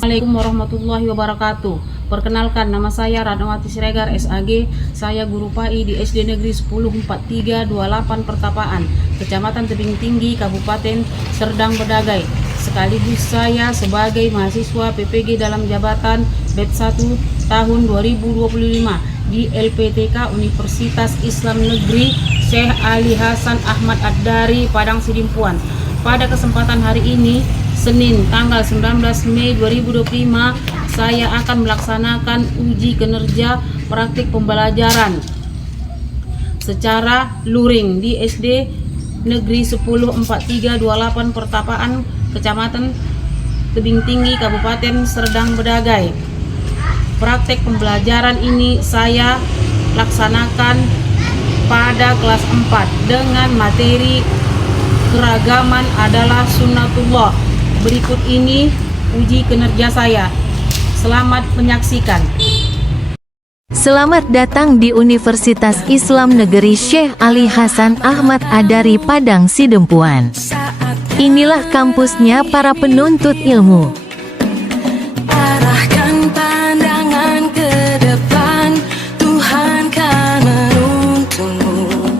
Assalamualaikum warahmatullahi wabarakatuh. Perkenalkan, nama saya Radnawati Siregar SAG. Saya guru PAI di SD Negeri 104328 Pertapaan, Kecamatan Tebing Tinggi, Kabupaten Serdang Bedagai. Sekaligus saya sebagai mahasiswa PPG dalam jabatan batch 1 tahun 2025 di LPTK Universitas Islam Negeri Syekh Ali Hasan Ahmad Ad-Dari, Padang Sidimpuan. Pada kesempatan hari ini, Senin tanggal 19 Mei 2025, saya akan melaksanakan uji kinerja praktik pembelajaran secara luring di SD Negeri 104328 Pertapaan, Kecamatan Tebing Tinggi, Kabupaten Serdang Bedagai. Praktek pembelajaran ini saya laksanakan pada kelas 4 dengan materi keragaman adalah sunnatullah. Berikut ini uji kinerja saya. Selamat menyaksikan. Selamat datang di Universitas Islam Negeri Syekh Ali Hasan Ahmad Ad-Dari, Padang Sidempuan. Inilah kampusnya para penuntut ilmu. Arahkan pandangan ke depan, Tuhan kan menuntunmu.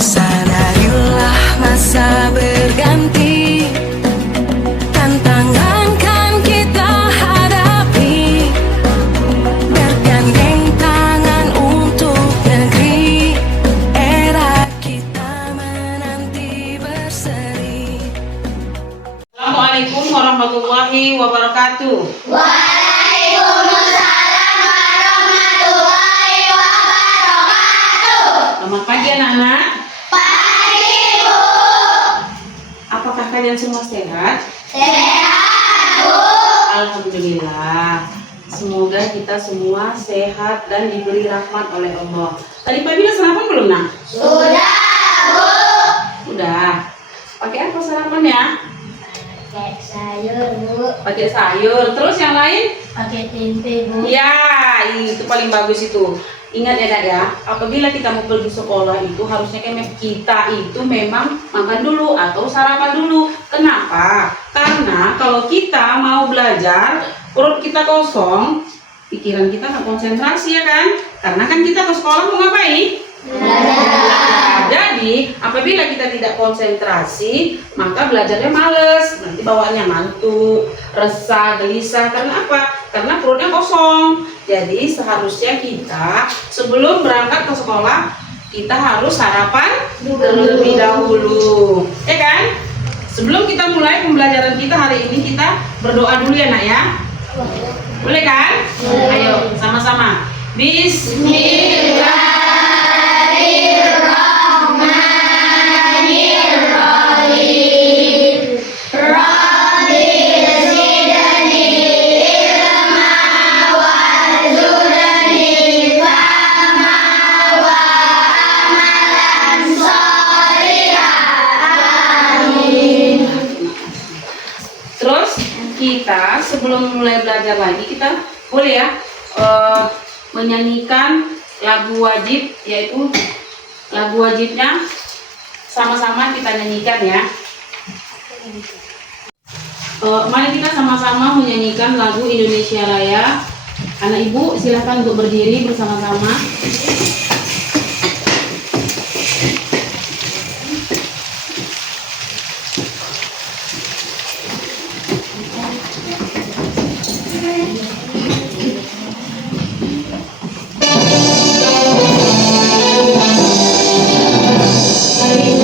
Sadarilah masa berganti, tantangan kan kita hadapi, bergandeng tangan untuk negeri, era kita menanti berseri. Assalamualaikum warahmatullahi wabarakatuh. Waalaikumsalam warahmatullahi wabarakatuh. Selamat pagi anak-anak. Pagi Bu. Apakah kalian semua sehat? Sehat Bu. Alhamdulillah. Semoga kita semua sehat dan diberi rahmat oleh Allah. Tadi pagi udah sarapan belum, Nak? Sudah Bu. Udah. Pakai apa sarapannya? Pakai sayur Bu. Pakai sayur. Terus yang lain? Pakai tempe Bu. Ya, itu paling bagus itu. Ingat ya, Nak ya, apabila kita mau pergi sekolah itu harusnya kita itu memang makan dulu atau sarapan dulu. Kenapa? Karena kalau kita mau belajar, perut kita kosong, pikiran kita nggak konsentrasi ya kan? Karena kan kita ke sekolah mau ngapain? Nah, jadi apabila kita tidak konsentrasi, maka belajarnya males, nanti bawaannya ngantuk, resah, gelisah. Karena apa? Karena perutnya kosong. Jadi seharusnya kita sebelum berangkat ke sekolah, kita harus sarapan terlebih dahulu, ya kan? Sebelum kita mulai pembelajaran kita hari ini, kita berdoa dulu ya, Nak ya. Boleh kan? Ayo sama-sama. Bismillah. Terus kita sebelum mulai belajar lagi, kita boleh ya menyanyikan lagu wajib, yaitu lagu wajibnya sama-sama kita nyanyikan ya. Mari kita sama-sama menyanyikan lagu Indonesia Raya. Anak ibu silahkan untuk berdiri bersama-sama. Kita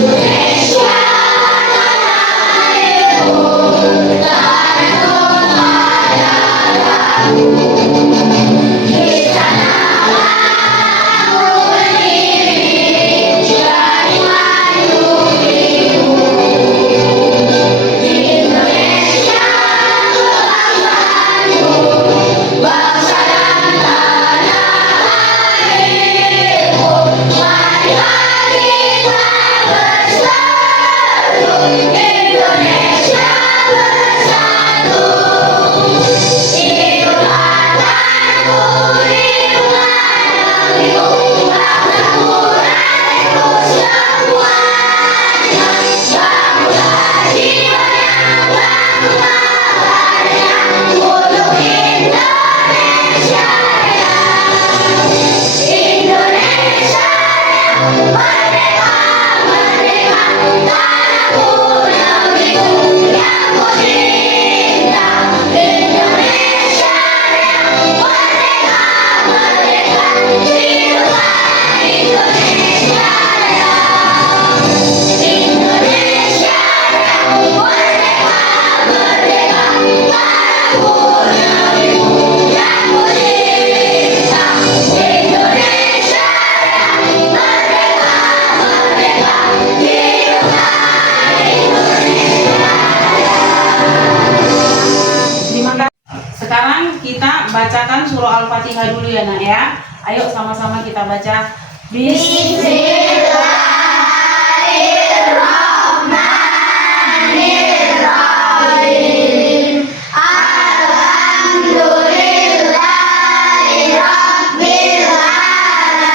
surah Al-Fatihah dulu ya nak ya. Ayo sama-sama kita baca. Bismillahirrahmanirrahim. Alhamdulillahirabbil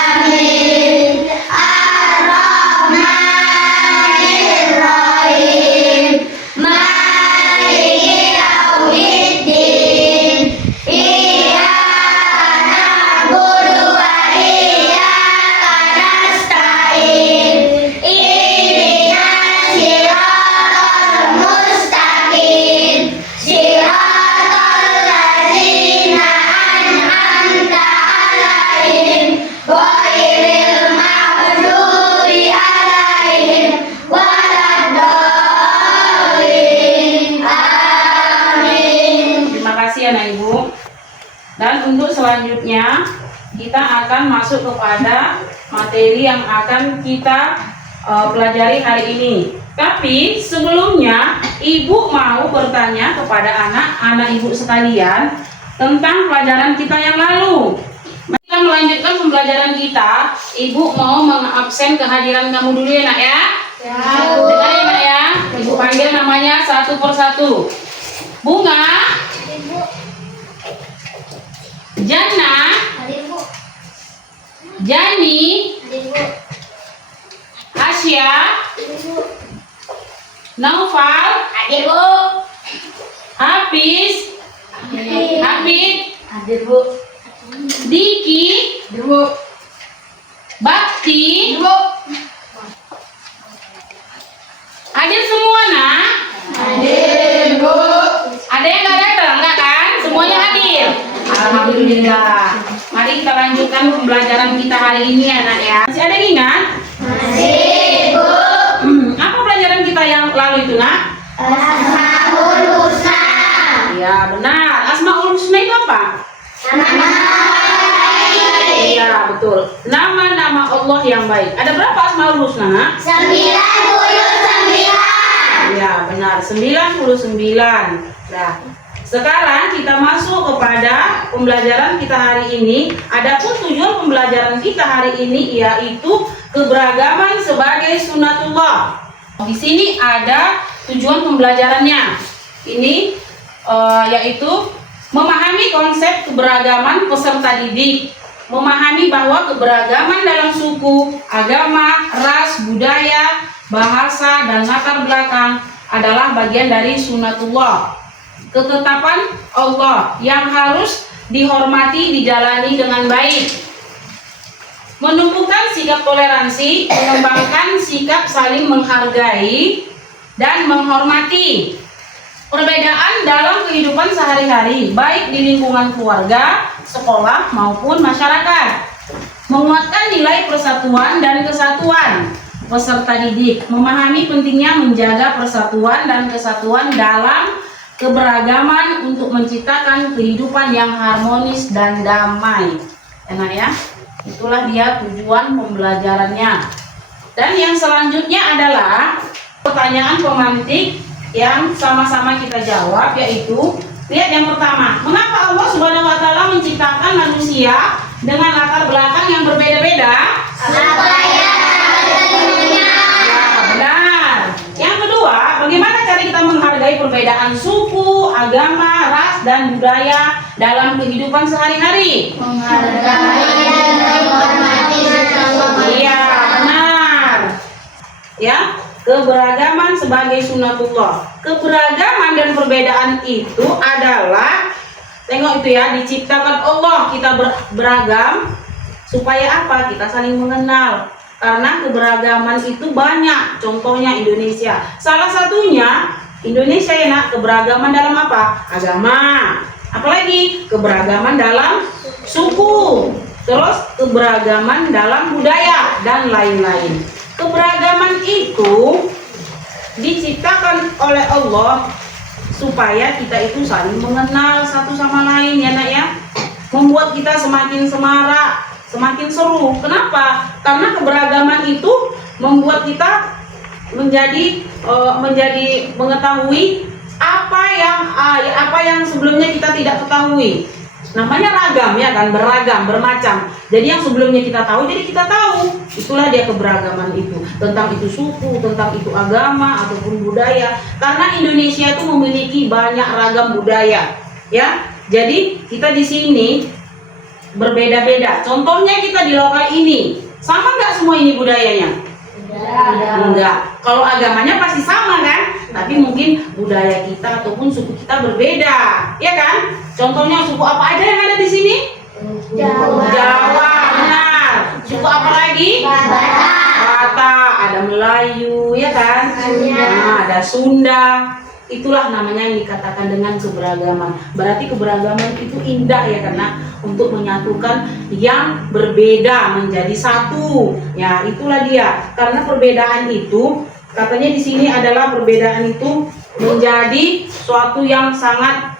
alamin. Ar-Rahmanirrahim. Maliki yaumiddin. Iyyaka na'budu wa iyyaka nasta'in. Ihdinas siratal mustaqim. Siratal ladzina an'amta 'alaihim ghairil maghdubi 'alaihim waladdallin. Amin. Terima kasih ya Nak Ibu. Dan untuk selanjutnya kita akan masuk kepada materi yang akan kita pelajari hari ini. Tapi sebelumnya Ibu mau bertanya kepada anak-anak Ibu sekalian tentang pelajaran kita yang lalu. Kita melanjutkan pembelajaran kita. Ibu mau mengabsen kehadiran kamu dulu ya nak ya. Dengar ya nak ya. Ibu panggil namanya satu persatu. Bunga, Jana, Adikku, Jani, adikku, Asya, adikku, Naufal, adikku, Hafiz, Hafid, adikku, Diki, adikku, Bakti, hadir semua nak? adikku. Ada yang nggak datang nggak kan? Semuanya hadir. Alhamdulillah. Mari kita lanjutkan pembelajaran kita hari ini ya nak ya. Masih ada yang ingat? Masih, Bu. Apa pelajaran kita yang lalu itu nak? Asmaul Husna. Ya benar. Asmaul Husna itu apa? Nama Iya betul. Nama-nama Allah yang baik. Ada berapa Asmaul Husna nak? 99. Ya benar, 99. Nah, sekarang kita masuk kepada pembelajaran kita hari ini. Adapun tujuan pembelajaran kita hari ini yaitu keberagaman sebagai sunatullah. Di sini ada tujuan pembelajarannya. Ini yaitu memahami konsep keberagaman peserta didik, memahami bahwa keberagaman dalam suku, agama, ras, budaya, bahasa, dan latar belakang adalah bagian dari sunatullah, ketetapan Allah yang harus dihormati, dijalani dengan baik. Menumbuhkan sikap toleransi, mengembangkan sikap saling menghargai dan menghormati. Perbedaan dalam kehidupan sehari-hari, baik di lingkungan keluarga, sekolah, maupun masyarakat. Menguatkan nilai persatuan dan kesatuan peserta didik, memahami pentingnya menjaga persatuan dan kesatuan dalam keberagaman untuk menciptakan kehidupan yang harmonis dan damai. Enak ya? Itulah dia tujuan pembelajarannya. Dan yang selanjutnya adalah pertanyaan pemantik yang sama-sama kita jawab, yaitu lihat yang pertama, mengapa Allah Subhanahu wa taala menciptakan manusia dengan latar belakang yang berbeda-beda? Bagaimana cara kita menghargai perbedaan suku, agama, ras, dan budaya dalam kehidupan sehari-hari? Iya, benar. Ya, keberagaman sebagai sunatullah. Keberagaman dan perbedaan itu adalah, tengok itu ya, diciptakan Allah, kita beragam supaya apa? Kita saling mengenal. Karena keberagaman itu banyak, contohnya Indonesia. Salah satunya Indonesia ya nak, keberagaman dalam apa? Agama. Apalagi keberagaman dalam suku. Terus keberagaman dalam budaya dan lain-lain. Keberagaman itu diciptakan oleh Allah supaya kita itu saling mengenal satu sama lain ya nak ya. Membuat kita semakin semarak, semakin seru. Kenapa? Karena keberagaman itu membuat kita menjadi mengetahui apa yang sebelumnya kita tidak ketahui. Namanya ragam ya kan, beragam, bermacam. Jadi yang sebelumnya kita tahu, jadi kita tahu. Itulah dia keberagaman itu. Tentang itu suku, tentang itu agama ataupun budaya. Karena Indonesia itu memiliki banyak ragam budaya, ya. Jadi kita di sini berbeda-beda. Contohnya kita di lokal ini, sama nggak semua ini budayanya? Enggak. Kalau agamanya pasti sama kan? Tapi mungkin budaya kita ataupun suku kita berbeda, ya kan? Contohnya suku apa aja yang ada di sini? Jawa, benar. Suku apa lagi? Batak, ada Melayu, ya kan? Nah, ada Sunda. Itulah namanya yang dikatakan dengan keberagaman. Berarti keberagaman itu indah ya, karena untuk menyatukan yang berbeda menjadi satu. Ya, itulah dia. Karena perbedaan itu, katanya di sini adalah perbedaan itu menjadi suatu yang sangat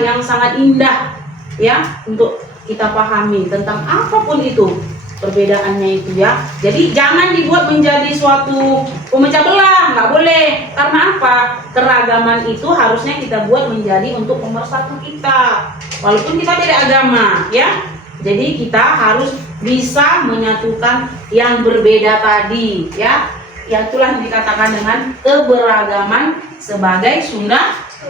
yang sangat indah ya untuk kita pahami tentang apapun itu perbedaannya itu ya. Jadi jangan dibuat menjadi suatu pemecah belah, nggak boleh. Karena apa? Keragaman itu harusnya kita buat menjadi untuk pemersatu kita. Walaupun kita beda agama, ya. Jadi kita harus bisa menyatukan yang berbeda tadi, ya. Itulah yang dikatakan dengan keberagaman sebagai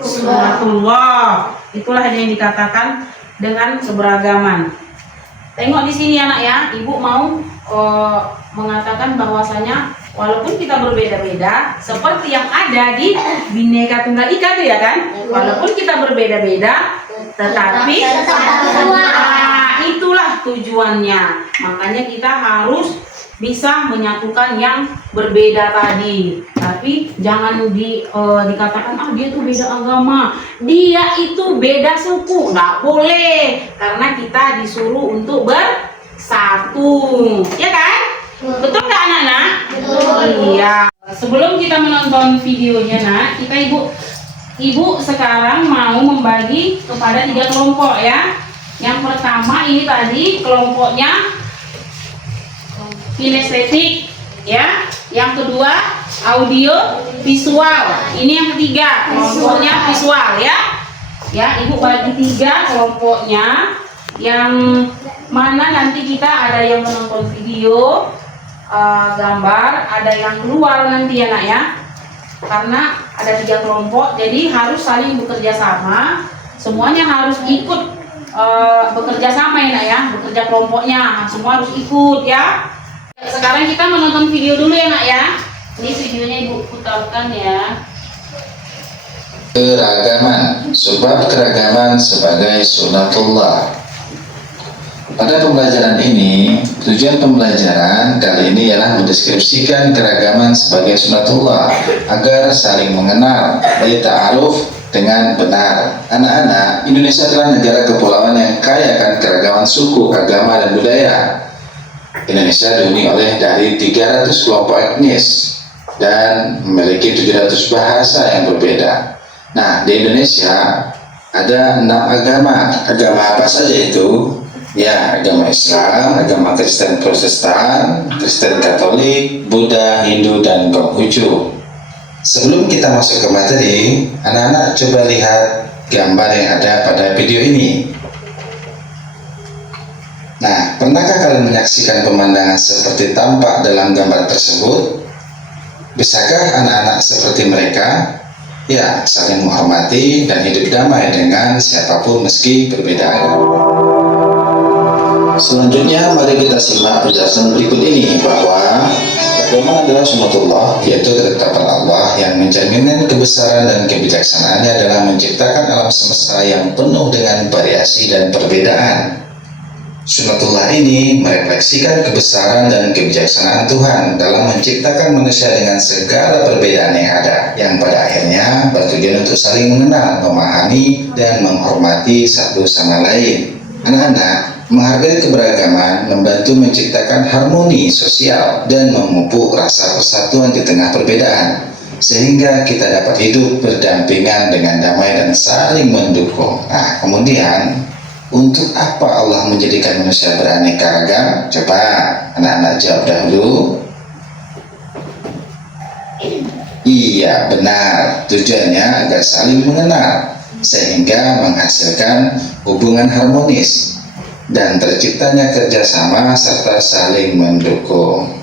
sunnatullah. Itulah yang dikatakan dengan keberagaman. Tengok di sini anak ya, ibu mau mengatakan bahwasanya walaupun kita berbeda-beda, seperti yang ada di Bhinneka Tunggal Ika itu ya kan, walaupun kita berbeda-beda, tetapi itulah tujuannya. Makanya kita harus bisa menyatukan yang berbeda tadi. Tapi jangan dikatakan dia tuh beda agama, dia itu beda suku. Nggak boleh, karena kita disuruh untuk bersatu, ya kan? Betul nggak anak-anak? Betul. Iya. Sebelum kita menonton videonya, nak, kita ibu sekarang mau membagi kepada 3 kelompok ya. Yang pertama ini tadi kelompoknya kinestetik ya, yang kedua audio visual, ini yang ketiga kelompoknya visual ya. Ibu bagi 3 kelompoknya, yang mana nanti kita ada yang menonton video gambar, ada yang keluar nanti ya nak ya, karena ada 3 kelompok, jadi harus saling bekerja sama, semuanya harus ikut bekerja sama ya nak ya, bekerja kelompoknya semua harus ikut ya. Sekarang kita menonton video dulu ya nak ya. Ini videonya ibu putarkan ya. Keragaman, sebab keragaman sebagai sunnatullah. Pada pembelajaran ini, tujuan pembelajaran kali ini ialah mendeskripsikan keragaman sebagai sunnatullah agar saling mengenal, ta'aruf dengan benar. Anak-anak, Indonesia adalah negara kepulauan yang kaya akan keragaman suku, agama, dan budaya. Indonesia dihuni oleh dari 300 kelompok etnis dan memiliki 700 bahasa yang berbeda. Nah, di Indonesia ada 6 agama. Agama apa saja itu? Ya, agama Islam, agama Kristen Protestan, Kristen Katolik, Buddha, Hindu, dan Konghucu. Sebelum kita masuk ke materi, anak-anak coba lihat gambar yang ada pada video ini. Nah, pernahkah kalian menyaksikan pemandangan seperti tampak dalam gambar tersebut? Bisakah anak-anak seperti mereka? Ya, saling menghormati dan hidup damai dengan siapapun meski berbeda agama. Selanjutnya, mari kita simak penjelasan berikut ini bahwa agama adalah sunnatullah, yaitu ketetapan Allah yang mencerminkan kebesaran dan kebijaksanaannya dalam menciptakan alam semesta yang penuh dengan variasi dan perbedaan. Sunnatullah ini merefleksikan kebesaran dan kebijaksanaan Tuhan dalam menciptakan manusia dengan segala perbedaan yang ada, yang pada akhirnya bertujuan untuk saling mengenal, memahami, dan menghormati satu sama lain. Anak-anak, menghargai keberagaman membantu menciptakan harmoni sosial dan memupuk rasa persatuan di tengah perbedaan, sehingga kita dapat hidup berdampingan dengan damai dan saling mendukung. Nah, kemudian untuk apa Allah menjadikan manusia beraneka ragam? Coba anak-anak jawab dahulu. Iya, benar. Tujuannya agar saling mengenal. sehingga menghasilkan hubungan harmonis dan terciptanya kerjasama serta saling mendukung.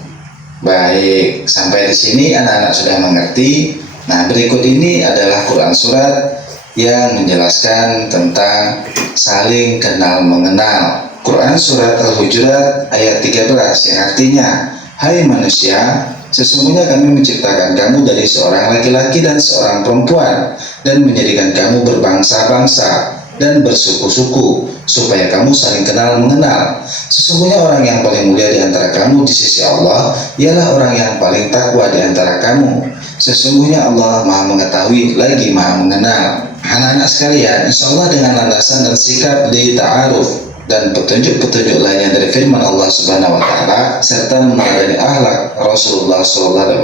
Baik, sampai di sini anak-anak sudah mengerti. Nah, berikut ini adalah Quran surat yang menjelaskan tentang saling kenal mengenal. Quran surat Al-Hujurat ayat 13 yang artinya, hai manusia, sesungguhnya kami menciptakan kamu dari seorang laki-laki dan seorang perempuan dan menjadikan kamu berbangsa-bangsa dan bersuku-suku supaya kamu saling kenal mengenal. Sesungguhnya orang yang paling mulia di antara kamu di sisi Allah ialah orang yang paling takwa di antara kamu. Sesungguhnya Allah Maha mengetahui lagi Maha mengenal. Anak-anak sekalian, insya Allah dengan landasan dan sikap di ta'aruf dan petunjuk-petunjuk lainnya dari firman Allah Subhanahu wa taala serta meneladani akhlak Rasulullah SAW,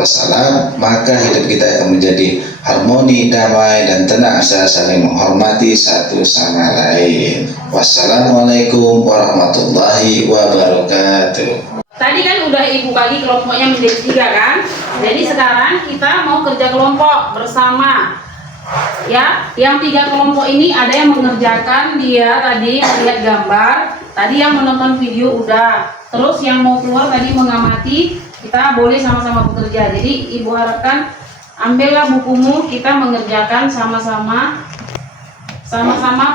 maka hidup kita akan menjadi harmoni, damai dan tenang serta saling menghormati satu sama lain. Wassalamualaikum warahmatullahi wabarakatuh. Tadi kan udah ibu bagi kelompoknya menjadi 3 kan? Jadi sekarang kita mau kerja kelompok bersama. Ya, yang 3 kelompok ini ada yang mengerjakan dia tadi melihat gambar, tadi yang menonton video udah, terus yang mau keluar tadi mengamati, kita boleh sama-sama bekerja. Jadi ibu harapkan ambillah bukumu, kita mengerjakan sama-sama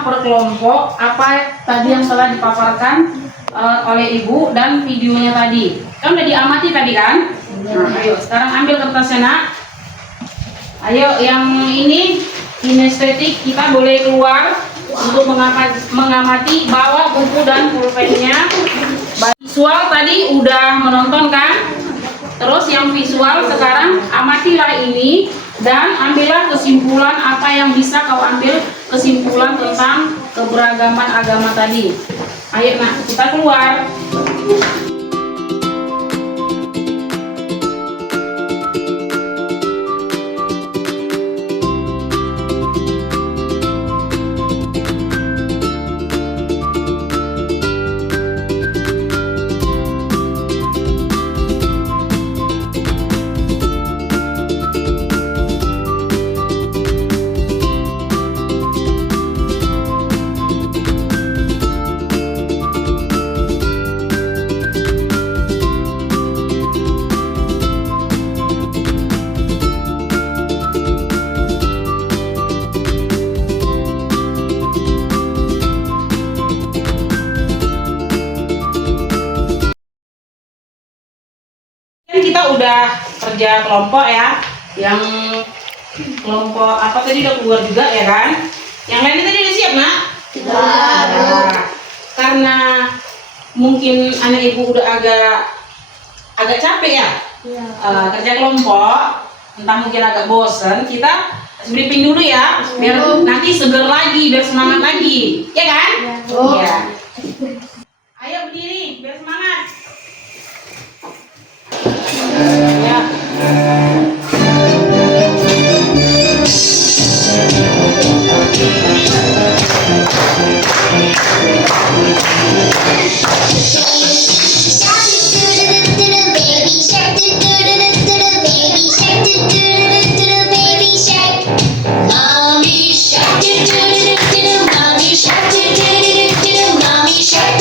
per kelompok apa tadi yang telah dipaparkan oleh ibu dan videonya tadi. Kan udah diamati tadi kan? Nah, ayo sekarang ambil kertasnya nak. Ayo yang ini kinestetik kita boleh keluar untuk mengamati, bawa buku dan pulpennya. Visual tadi udah menonton kan? Terus yang visual sekarang amatilah ini dan ambillah kesimpulan apa yang bisa kau ambil kesimpulan tentang keberagaman agama tadi. Ayo nak, kita keluar. Kita udah kerja kelompok ya, yang kelompok apa tadi udah keluar juga ya kan, yang lainnya tadi udah siap nak? Sudah. Karena mungkin anak ibu udah agak capek ya, kerja kelompok, entah mungkin agak bosen, kita briefing dulu ya, biar nanti seger lagi, biar semangat lagi, ya kan? Iya. Ayo berdiri, biar semangat. Ya. Mommy shark,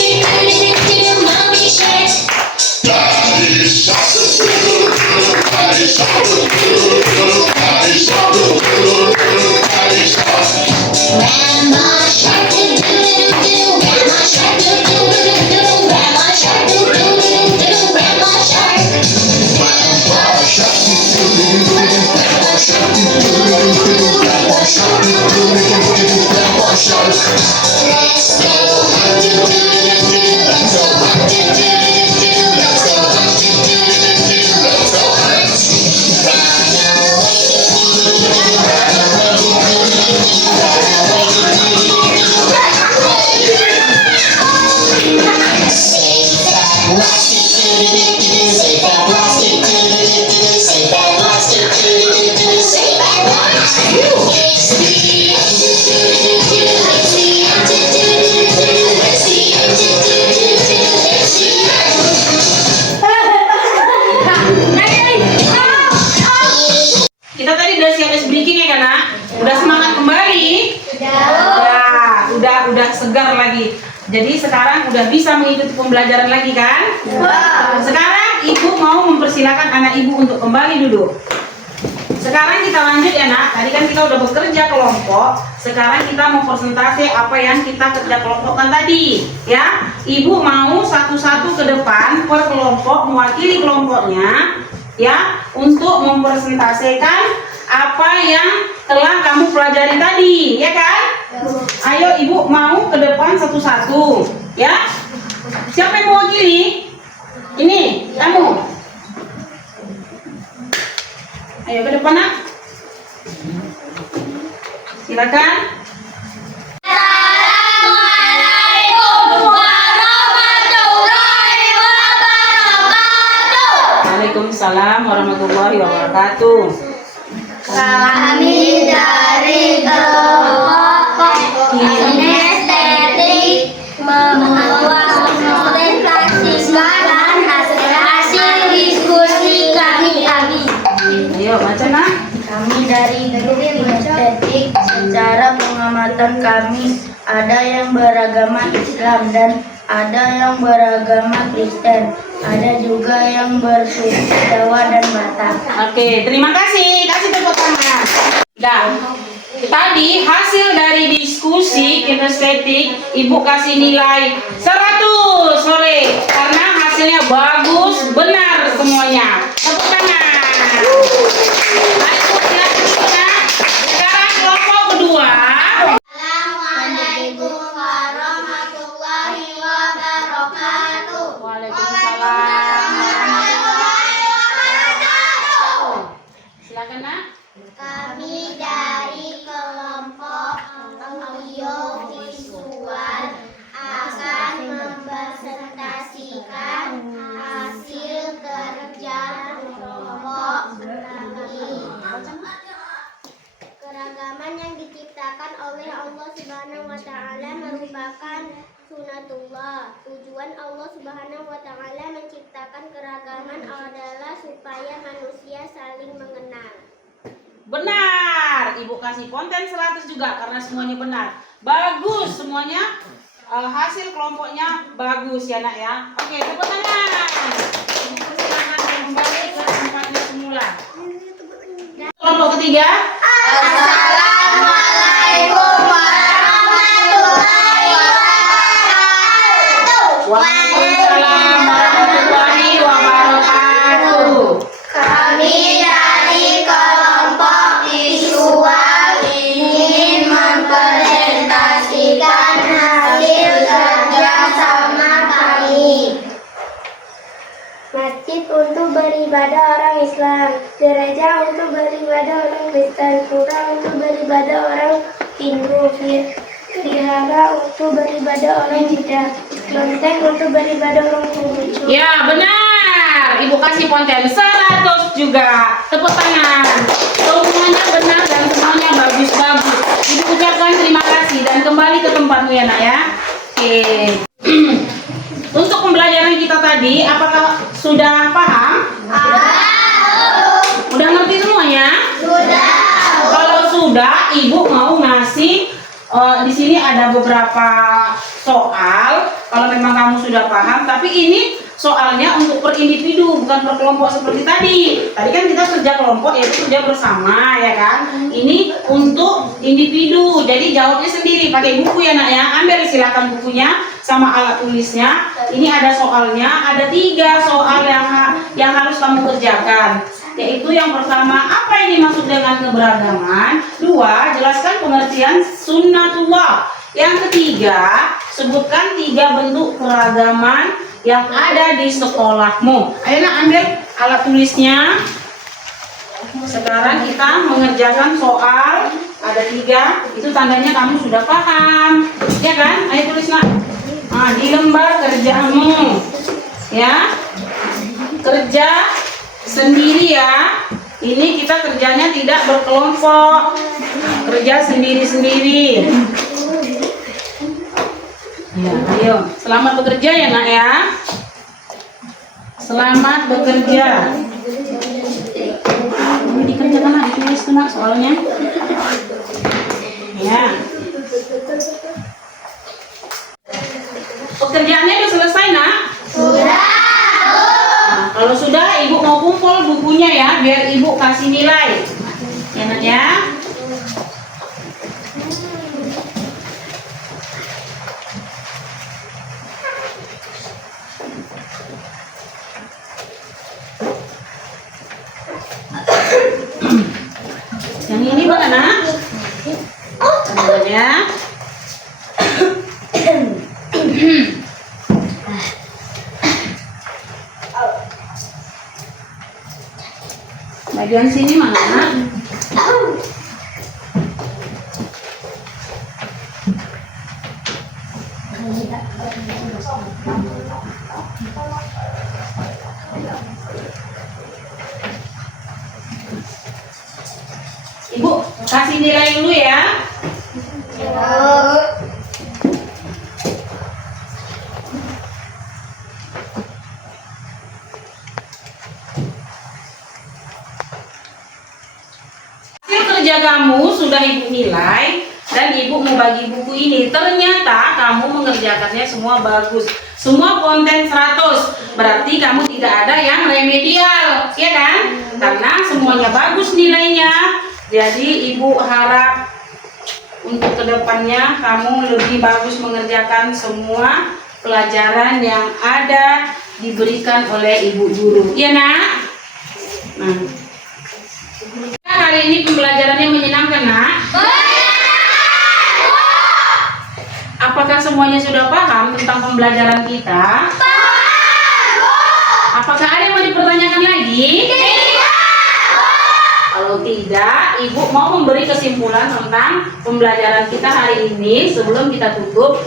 ice breaking ya kan nak? Udah semangat kembali? Udah segar lagi. Jadi sekarang udah bisa mengikuti pembelajaran lagi kan? Sekarang ibu mau mempersilahkan anak ibu untuk kembali duduk. Sekarang kita lanjut ya nak. Tadi kan kita udah bekerja kelompok. Sekarang kita mau presentasi apa yang kita kerja kelompokkan tadi. Ya, ibu mau satu-satu ke depan per kelompok mewakili kelompoknya. Ya, untuk mempresentasikan apa yang telah kamu pelajari tadi, ya kan? Ayo ibu mau ke depan satu-satu, ya. Siapa yang mewakili? Ini, kamu. Ayo ke depan nak. Silakan. Assalamualaikum warahmatullahi wabarakatuh. Waalaikumsalam warahmatullahi wabarakatuh. Kami dari kelompok kinestetik mempresentasikan hasil diskusi kami. Ayo baca nak. Kami dari grup kinestetik, secara pengamatan kami ada yang beragama Islam dan ada yang beragama Kristen, ada juga yang bersuku Jawa dan Batak. Oke, terima kasih. Kasih tepuk tangan. Dah. Tadi hasil dari diskusi kinestetik ibu kasih nilai 100 sore karena hasilnya bagus, benar semuanya. Tepuk tangan. Ayo silakan kita. Sekarang kelompok kedua. Assalamualaikum warahmatullahi wabarakatuh. Waalaikumsalam. Silakan nak. Kami dari kelompok audiovisual akan mempresentasikan hasil kerja kelompok kami. Keragaman yang diciptakan oleh Allah Subhanahu wa taala merupakan sunatullah. Tujuan Allah Subhanahu wa taala menciptakan keragaman adalah supaya manusia saling mengenal. Benar, ibu kasih konten 100 juga karena semuanya benar. Bagus semuanya, hasil kelompoknya bagus ya nak ya. Oke, tepuk tangan. Ibu persilakan kembali ke tempatnya semula. Kelompok ketiga. Assalamualaikum warahmatullahi wabarakatuh. Waalaikumsalam warahmatullahi wabarakatuh. Kami dari kelompok visual ingin mempresentasikan hasil kerja sama kami. Masjid untuk beribadah orang Islam, gereja untuk beribadah orang Kristen, pura untuk beribadah orang Hindu, vihara untuk beribadah orang Buddha, kelenteng untuk beribadah orang Konghucu. Ya benar, ibu kasih konten 100 juga. Tepuk tangan. Semuanya benar dan semuanya bagus-bagus. Ibu ucapkan terima kasih dan kembali ke tempatmu ya nak ya. Oke. Untuk pembelajaran kita tadi, apakah sudah paham? Udah ngerti semuanya? Sudah. Kalau sudah, ibu mau ngasih di sini ada beberapa soal. Kalau memang kamu sudah paham, tapi ini soalnya untuk per individu bukan per kelompok seperti tadi. Tadi kan kita kerja kelompok yaitu kerja bersama ya kan. Ini untuk individu. Jadi jawabnya sendiri pakai buku ya nak ya. Ambil silakan bukunya sama alat tulisnya. Ini ada soalnya. Ada 3 soal yang harus kamu kerjakan. Yaitu yang pertama, apa yang dimaksud dengan keberagaman? 2, jelaskan pengertian sunnatullah. Yang ketiga, sebutkan 3 bentuk keragaman yang ada di sekolahmu. Ayo nak ambil alat tulisnya. Sekarang kita mengerjakan soal. Ada 3, itu tandanya kamu sudah paham. Ya kan? Ayo tulis nak. Nah, di lembar kerjamu. Ya. Kerja sendiri ya. Ini kita kerjanya tidak berkelompok. Kerja sendiri-sendiri. Ya, ayo. Selamat bekerja ya nak ya. Selamat bekerja. Ini dikerjakan lah, ditulis. tuh nak soalnya. Ya. Pekerjaannya udah selesai nak? Sudah. Nah, kalau sudah ibu mau kumpul bukunya ya, biar ibu kasih nilai. Ya nak ya. Yang ini mana nak? Ya. Bagian sini mana nak? Ibu kasih nilai dulu ya. Hasil kerja kamu sudah ibu nilai dan ibu mau bagi buku ini. Ternyata kamu mengerjakannya semua bagus. Semua konten 100. Berarti kamu tidak ada yang remedial, ya kan? Karena semuanya bagus nilainya. Jadi ibu harap untuk kedepannya kamu lebih bagus mengerjakan semua pelajaran yang ada diberikan oleh ibu guru. Iya nak? Nah, hari ini pembelajarannya menyenangkan nak? Apakah semuanya sudah paham tentang pembelajaran kita? Apakah ada yang mau dipertanyakan lagi? Kalau tidak, ibu mau memberi kesimpulan tentang pembelajaran kita hari ini sebelum kita tutup.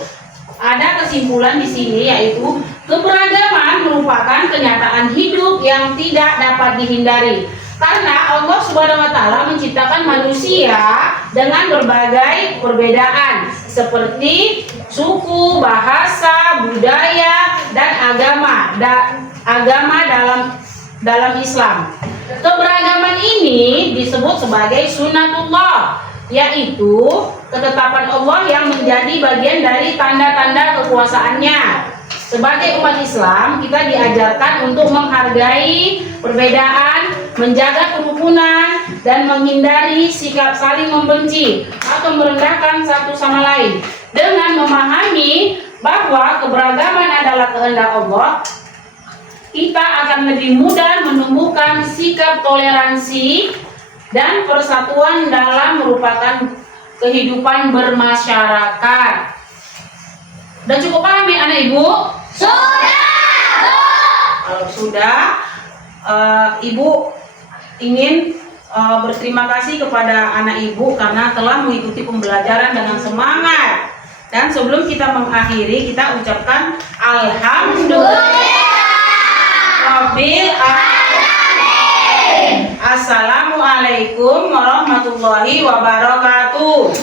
Ada kesimpulan di sini yaitu keberagaman merupakan kenyataan hidup yang tidak dapat dihindari. Karena Allah Subhanahu wa taala menciptakan manusia dengan berbagai perbedaan seperti suku, bahasa, budaya, dan agama dalam Islam. Keberagaman ini disebut sebagai sunatullah, yaitu ketetapan Allah yang menjadi bagian dari tanda-tanda kekuasaannya. Sebagai umat Islam, kita diajarkan untuk menghargai perbedaan, menjaga kerukunan, dan menghindari sikap saling membenci atau merendahkan satu sama lain. Dengan memahami bahwa keberagaman adalah kehendak Allah, kita akan lebih mudah menumbuhkan sikap toleransi dan persatuan dalam merupakan kehidupan bermasyarakat. Udah cukup paham ya anak ibu? Sudah. Kalau sudah, ibu ingin berterima kasih kepada anak ibu karena telah mengikuti pembelajaran dengan semangat. Dan sebelum kita mengakhiri, kita ucapkan alhamdulillah. Assalamualaikum warahmatullahi wabarakatuh.